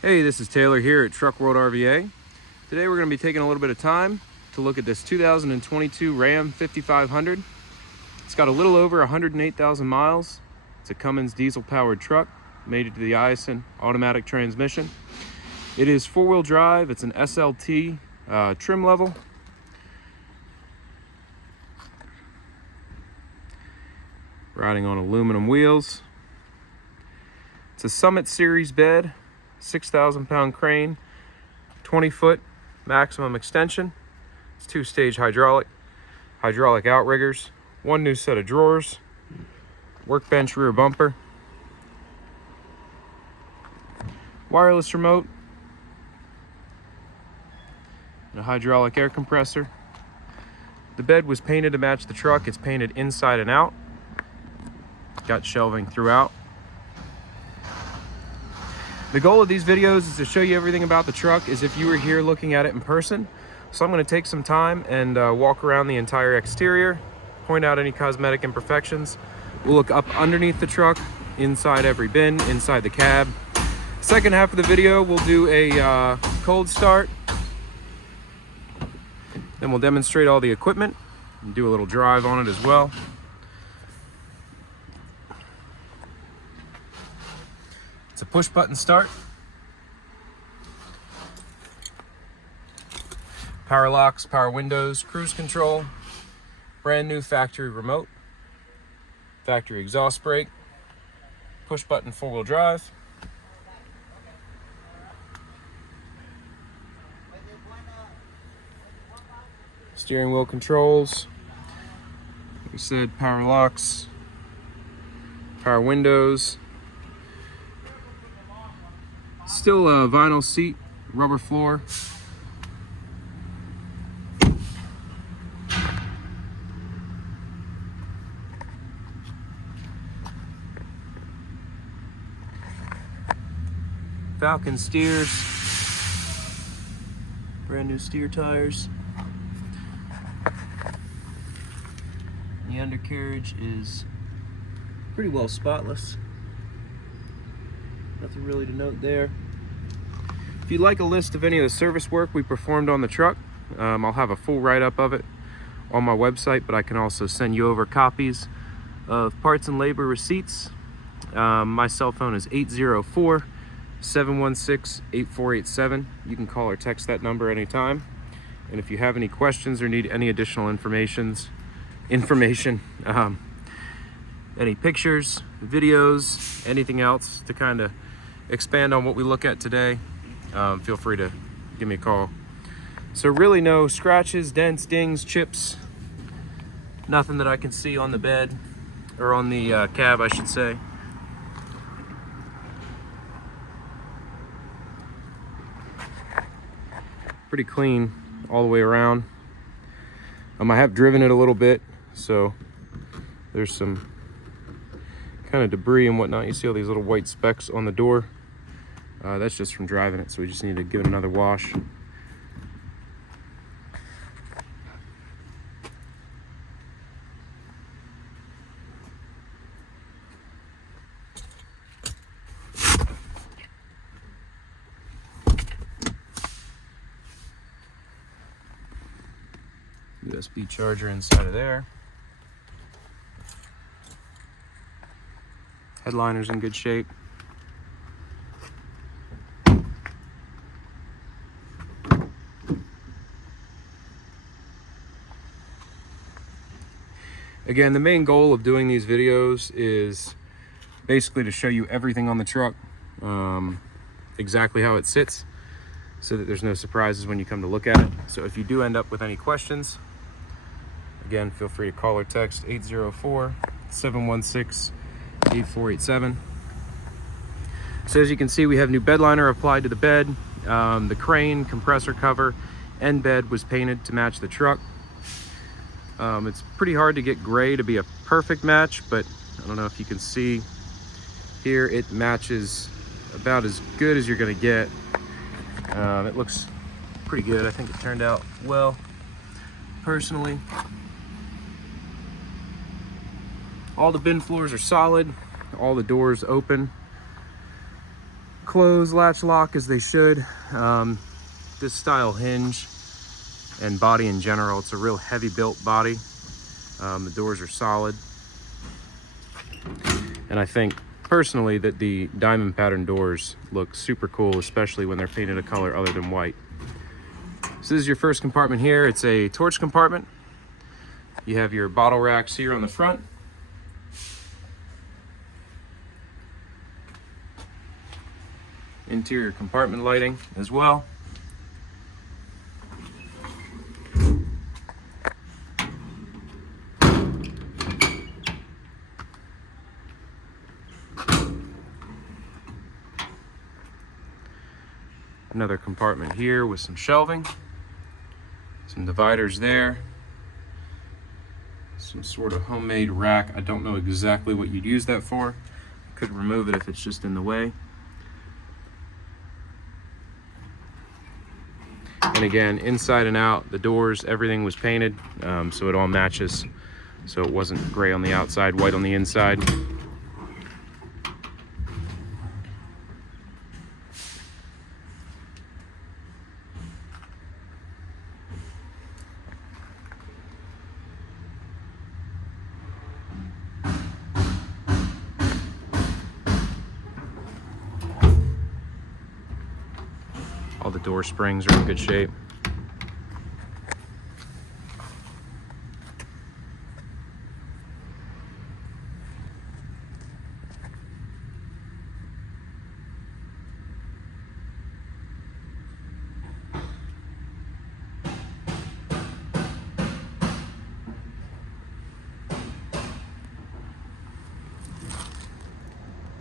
Hey, this is Taylor here at Truck World RVA. Today we're going to be taking a little bit of time to look at this 2022 Ram 5500. It's got a little over 108,000 miles. It's a Cummins diesel-powered truck, mated to the Isin automatic transmission. It is four-wheel drive. It's an SLT trim level. Riding on aluminum wheels. It's a Summit Series bed, 6,000 pound crane, 20-foot maximum extension. It's two-stage hydraulic outriggers, one new set of drawers, workbench rear bumper, wireless remote, and a hydraulic air compressor. The bed was painted to match the truck. It's painted inside and out. Got shelving throughout. The goal of these videos is to show you everything about the truck as if you were here looking at it in person. So I'm going to take some time and walk around the entire exterior, point out any cosmetic imperfections. We'll look up underneath the truck, inside every bin, inside the cab. Second half of the video, we'll do a cold start. Then we'll demonstrate all the equipment and do a little drive on it as well. It's a push button start. Power locks, power windows, cruise control, brand new factory remote, factory exhaust brake, push button four-wheel drive. Steering wheel controls. Like we said, power locks, power windows. Still a vinyl seat, rubber floor. Falcon steers. Brand new steer tires. The undercarriage is pretty well spotless. Nothing really to note there. If you'd like a list of any of the service work we performed on the truck, I'll have a full write-up of it on my website, but I can also send you over copies of parts and labor receipts. My cell phone is 804-716-8487. You can call or text that number anytime. And if you have any questions or need any additional information, any pictures, videos, anything else to kind of expand on what we look at today, feel free to give me a call. So really no scratches, dents, dings, chips, nothing that I can see on the bed, or on the cab I should say. Pretty clean all the way around. I have driven it a little bit, so there's some kind of debris and whatnot. You see all these little white specks on the door. That's just from driving it, so we just need to give it another wash. USB charger inside of there. Headliner's in good shape. Again, the main goal of doing these videos is basically to show you everything on the truck, exactly how it sits, so that there's no surprises when you come to look at it. So if you do end up with any questions, again, feel free to call or text 804-716-8487. So as you can see, we have new bed liner applied to the bed. The crane, compressor cover, and bed was painted to match the truck. It's pretty hard to get gray to be a perfect match, but I don't know if you can see here, it matches about as good as you're gonna get. It looks pretty good. I think it turned out well, personally. All the bin floors are solid, all the doors open. close, latch lock as they should. This style hinge and body in general, it's a real heavy built body. The doors are solid. And I think personally that the diamond pattern doors look super cool, especially when they're painted a color other than white. So this is your first compartment here. It's a torch compartment. You have your bottle racks here on the front. Interior compartment lighting as well. Another compartment here with some shelving, some dividers there, some sort of homemade rack. I don't know exactly what you'd use that for. Could remove it if it's just in the way. And again, inside and out, the doors, everything was painted, so it all matches. So it wasn't gray on the outside, white on the inside. All the door springs are in good shape.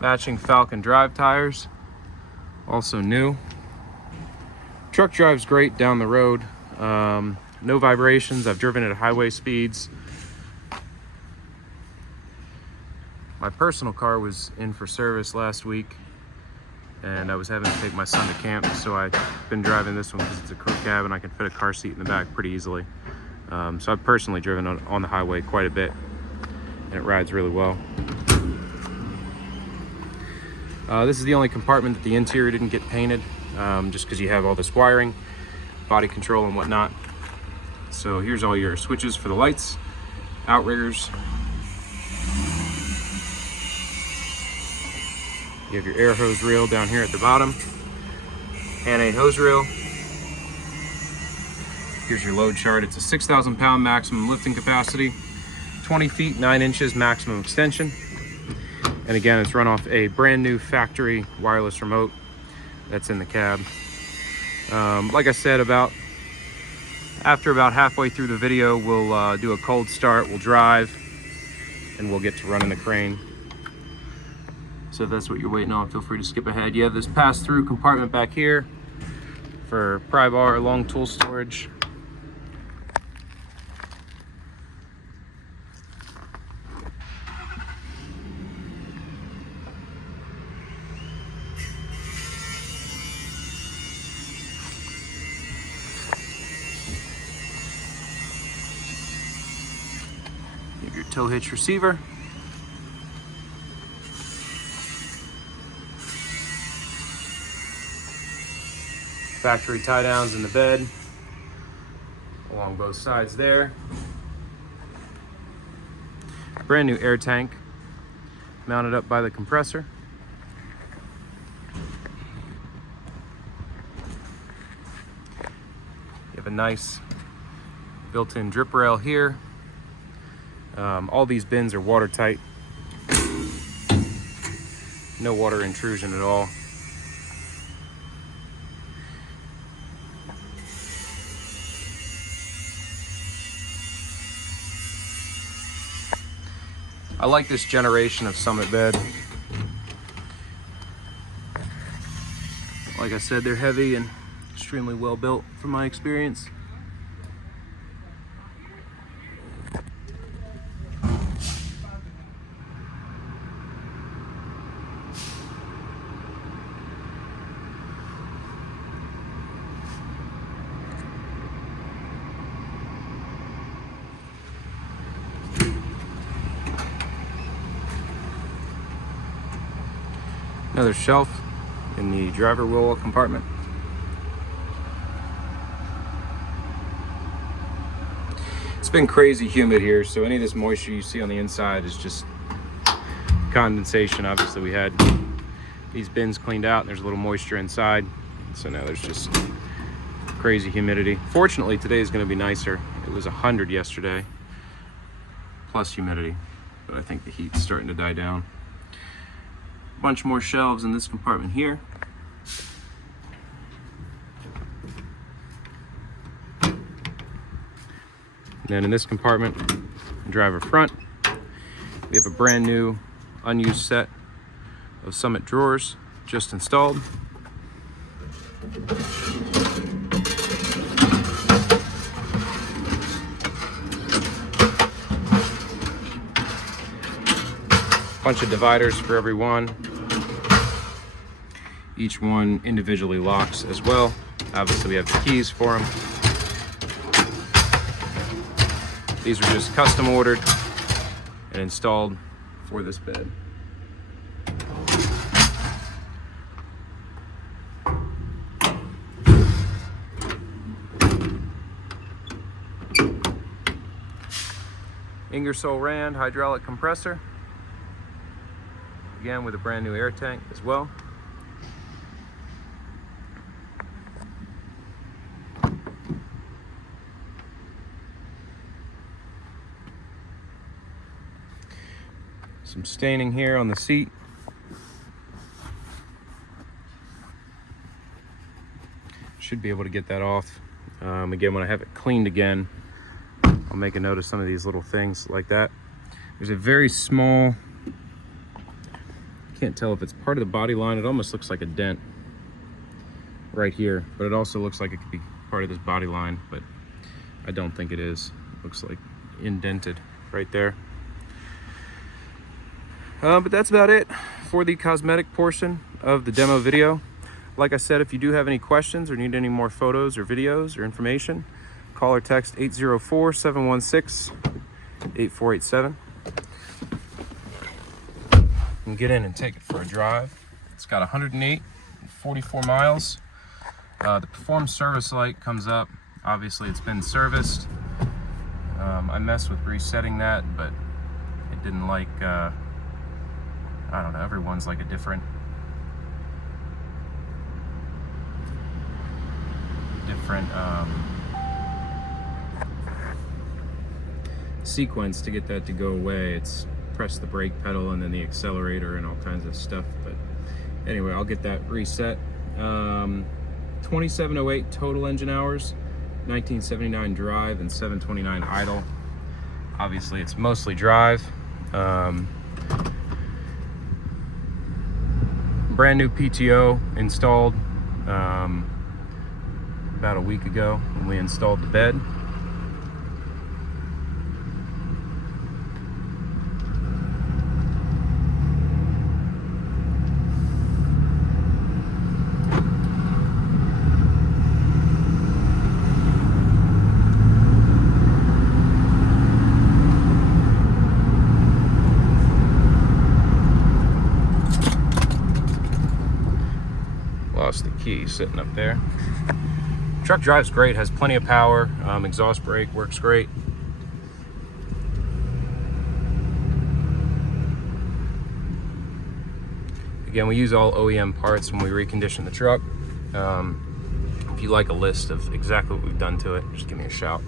Matching Falcon drive tires, also new. Truck drives great down the road. No vibrations. I've driven it at highway speeds. My personal car was in for service last week and I was having to take my son to camp, so I've been driving this one because it's a crew cab and I can fit a car seat in the back pretty easily. So I've personally driven on the highway quite a bit and it rides really well. This is the only compartment that the interior didn't get painted, just because you have all this wiring, body control and whatnot. So here's all your switches for the lights, outriggers. You have your air hose reel down here at the bottom, and a hose reel. Here's your load chart. It's a 6,000 pound maximum lifting capacity, 20 feet, 9 inches maximum extension. And again, it's run off a brand new factory wireless remote that's in the cab. Like I said, after about halfway through the video, we'll do a cold start, we'll drive, and we'll get to running the crane. So if that's what you're waiting on, feel free to skip ahead. You have this pass-through compartment back here for pry bar, long tool storage. You have your tow hitch receiver. Factory tie downs in the bed along both sides there. Brand new air tank mounted up by the compressor. You have a nice built-in drip rail here. All these bins are watertight. No water intrusion at all. I like this generation of Summit bed. Like I said, they're heavy and extremely well built from my experience. Another shelf in the driver wheel compartment. It's been crazy humid here, so any of this moisture you see on the inside is just condensation. Obviously we had these bins cleaned out and there's a little moisture inside, so now there's just crazy humidity. Fortunately today is going to be nicer. It was 100 yesterday plus humidity, but I think the heat's starting to die down. A bunch more shelves in this compartment here. And then in this compartment, driver front, we have a brand new unused set of Summit drawers just installed. Bunch of dividers for every one. Each one individually locks as well. Obviously we have the keys for them. These are just custom ordered and installed for this bed. Ingersoll Rand hydraulic compressor, again with a brand new air tank as well. Some staining here on the seat. Should be able to get that off. Again, when I have it cleaned again, I'll make a note of some of these little things like that. There's a very small, can't tell if it's part of the body line. It almost looks like a dent right here, but it also looks like it could be part of this body line, but I don't think it is. It looks like indented right there. But that's about it for the cosmetic portion of the demo video. Like I said, if you do have any questions or need any more photos or videos or information, call or text 804-716-8487. And get in and take it for a drive. It's got 108 and 44 miles. The perform service light comes up. Obviously it's been serviced. I messed with resetting that, but it didn't like, I don't know, everyone's like a different sequence to get that to go away. It's press the brake pedal and then the accelerator and all kinds of stuff. But anyway, I'll get that reset. 2708 total engine hours, 1979 drive, and 729 idle. Obviously it's mostly drive. Brand new PTO installed about a week ago when we installed the bed. Lost the key sitting up there. Truck drives great, has plenty of power. Exhaust brake works great. Again, we use all OEM parts when we recondition the truck. If you like a list of exactly what we've done to it, just give me a shout.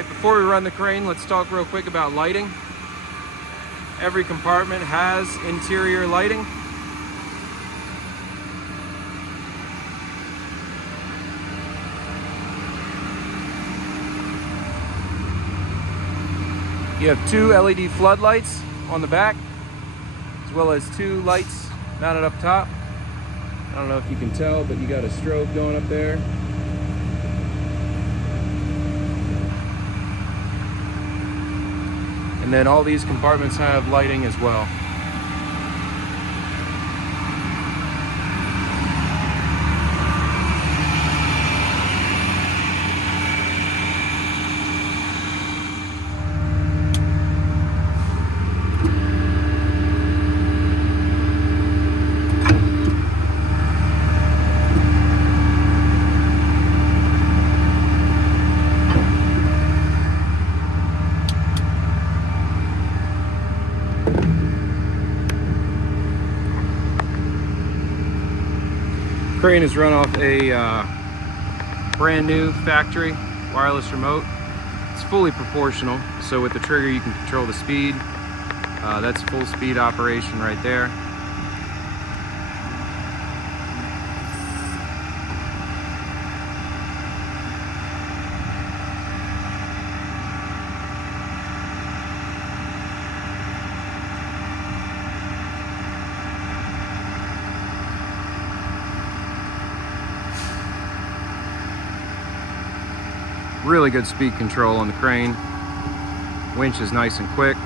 right, before we run the crane, let's talk real quick about lighting. Every compartment has interior lighting. You have 2 LED floodlights on the back, as well as 2 lights mounted up top. I don't know if you can tell, but you got a strobe going up there. And then all these compartments have lighting as well. Crane is run off a brand new factory wireless remote. It's fully proportional, so with the trigger you can control the speed. That's full speed operation right there. Really good speed control on the crane. Winch is nice and quick.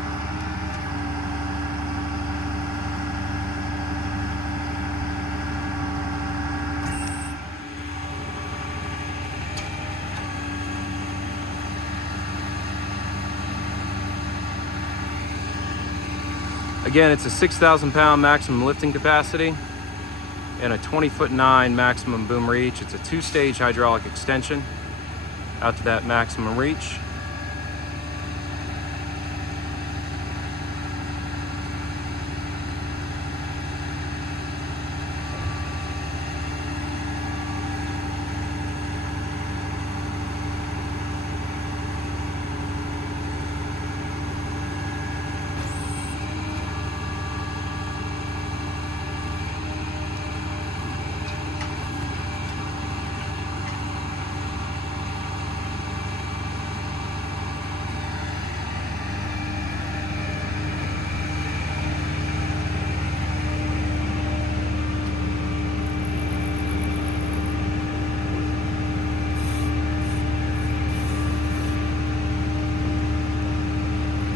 Again, it's a 6,000 pound maximum lifting capacity and a 20'9" maximum boom reach. It's a 2-stage hydraulic extension out to that maximum reach.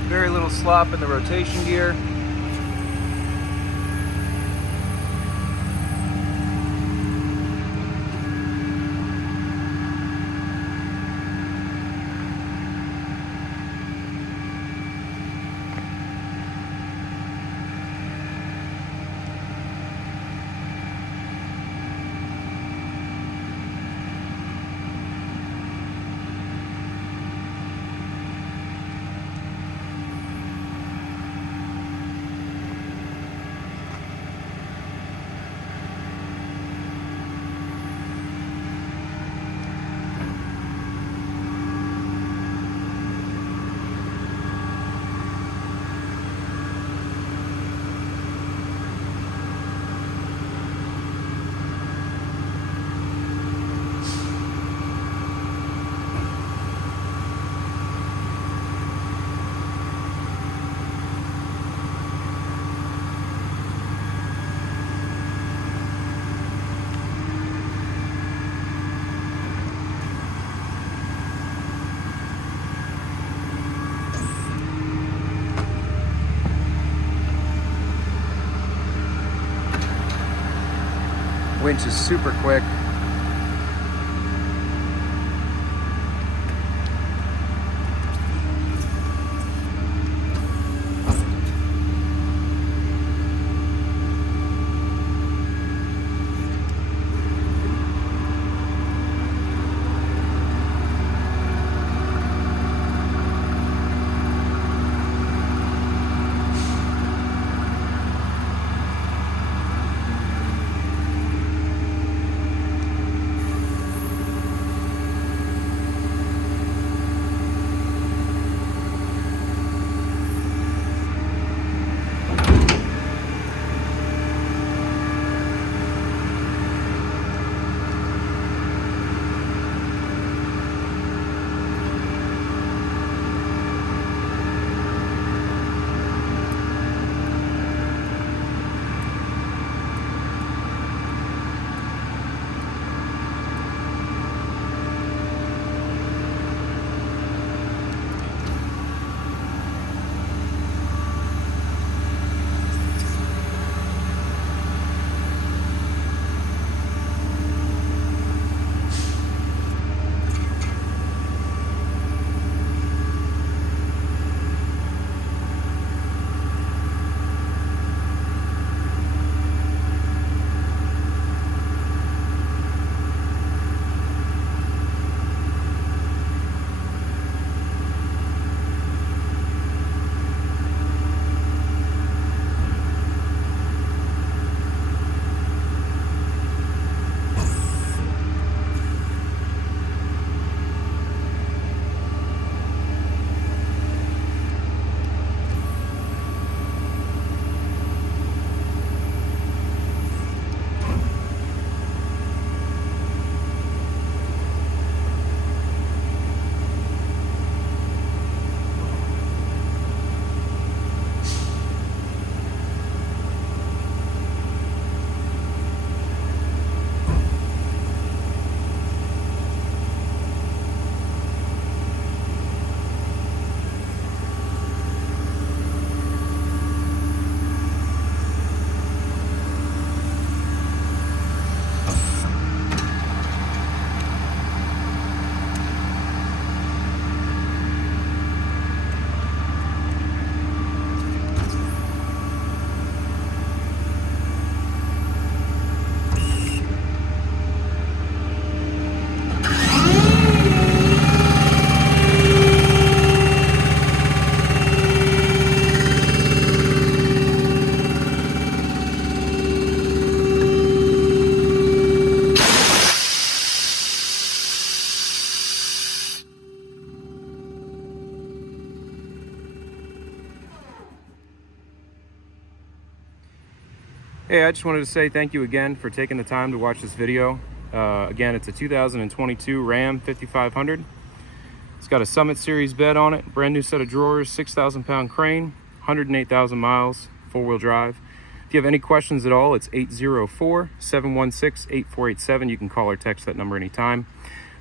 Very little slop in the rotation gear. Winch is super quick. I just wanted to say thank you again for taking the time to watch this video. Again, it's a 2022 Ram 5500. It's got a Summit Series bed on it, brand new set of drawers, 6,000 pound crane, 108,000 miles, 4-wheel drive. If you have any questions at all, it's 804-716-8487. You can call or text that number anytime.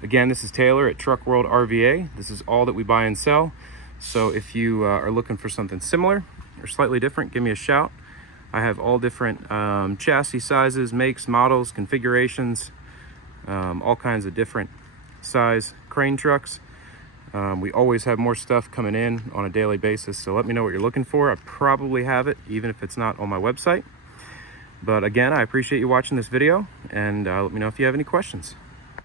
Again, this is Taylor at Truck World RVA. This is all that we buy and sell. So if you are looking for something similar or slightly different, give me a shout. I have all different chassis sizes, makes, models, configurations, all kinds of different size crane trucks. We always have more stuff coming in on a daily basis, so let me know what you're looking for. I probably have it, even if it's not on my website. But again, I appreciate you watching this video, and let me know if you have any questions.